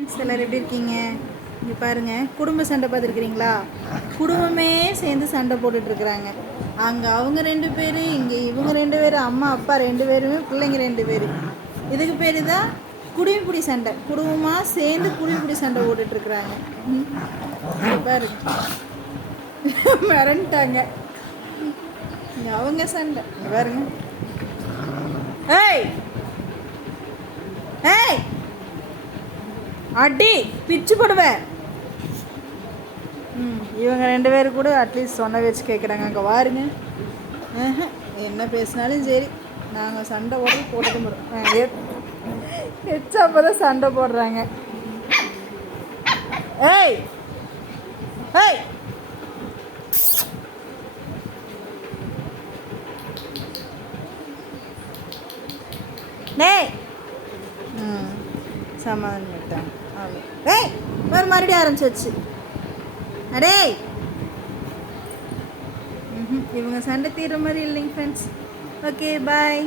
எல்லோரும் எப்படி இருக்கீங்க? இங்கே பாருங்கள், குடும்ப சண்டை பார்த்துருக்குறீங்களா? குடும்பமே சேர்ந்து சண்டை போட்டுட்ருக்குறாங்க. அங்கே அவங்க 2 பேர், இங்கே இவங்க 2 பேர், அம்மா அப்பா 2 பேருமே, பிள்ளைங்க 2 பேர். இதுக்கு பேர் தான் குடிபிடி சண்டை. குடும்பமாக சேர்ந்து குடிபிடி சண்டை போட்டுட்ருக்குறாங்க. பாருங்க, மிரண்டாங்க. இங்கே அவங்க சண்டை பாருங்க. ஏய் ஏய் அடி பிச்சு போடுவேன். இவங்க 2 பேர் கூட அட்லீஸ்ட் சொன்ன வச்சு கேட்குறாங்க. அங்கே வாருங்க, என்ன பேசினாலும் சரி, நாங்கள் சண்டை போட்டுக்க முடியும். ஹெச்சாப்போ தான் சண்டை போடுறாங்க. ஏய் ஏய் டேய் சமாதானம் விட்டாங்க. அவ்வளோ. ஏய் மறுபடியும் ஆரம்பிச்சிச்சு. அடே இவங்க சண்டை தீர்ற மாதிரி இல்லைங்க ஃப்ரெண்ட்ஸ். Okay bye.